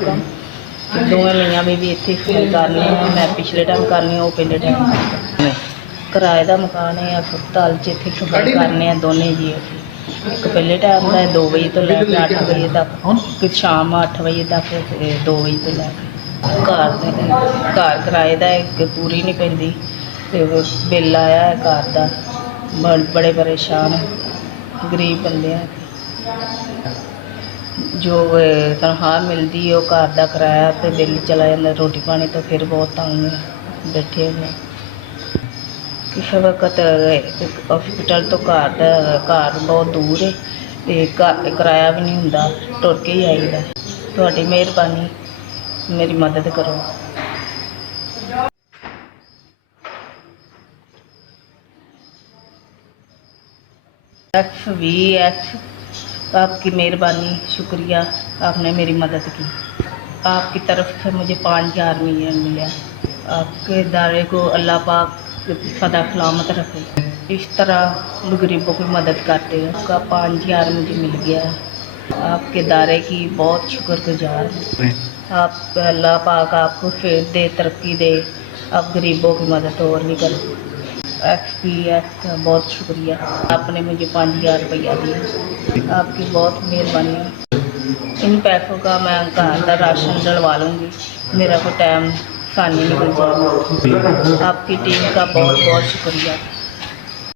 काम दोवें मियाँ बीवी इत्थे सफाई करनी है। मैं पिछले टाइम करनी वो पहले टाइम किराए का मकान है हस्पताल च इत्थे सफाई करने दोने जी असीं। एक पहले टाइम का 2 बजे तो लैके 8 बजे तक, एक शाम 8 बजे तक ते 2 बजे तो लैके घर किराए का पूरी नहीं पैंदी ते बिल आया है घर का। बड़े परेशान गरीब बंदे हैं। जो तनख्वाह मिलती है वो घर का किराया तो बिल चला जाता, रोटी पानी तो फिर बहुत तंग बैठे हैं। किसी वक्त हॉस्पिटल तो घर बहुत दूर है तो किराया भी नहीं होंदा, टुर के ही आईदा। तुहाडी मेहरबानी, मेरी मदद करो। XVS आपकी मेहरबानी, शुक्रिया, आपने मेरी मदद की। आपकी तरफ से मुझे 5000 मिला। आपके इदारे को अल्लाह पाक सदा सलामत रखे। इस तरह गरीबों की मदद करते हैं। आपका 5000 मुझे मिल गया है। आपके इदारे की बहुत शुक्रगुजार हूँ। आप अल्लाह पाक आपको फिर दे, तरक्की दे, आप गरीबों की मदद और भी करें। XPS का बहुत शुक्रिया, आपने मुझे 5000 रुपया दिया, आपकी बहुत मेहरबानी। इन पैसों का मैं घर का राशन डलवा लूँगी, मेरा को टाइम आसानी निकल जाएगा। आपकी टीम का बहुत बहुत शुक्रिया।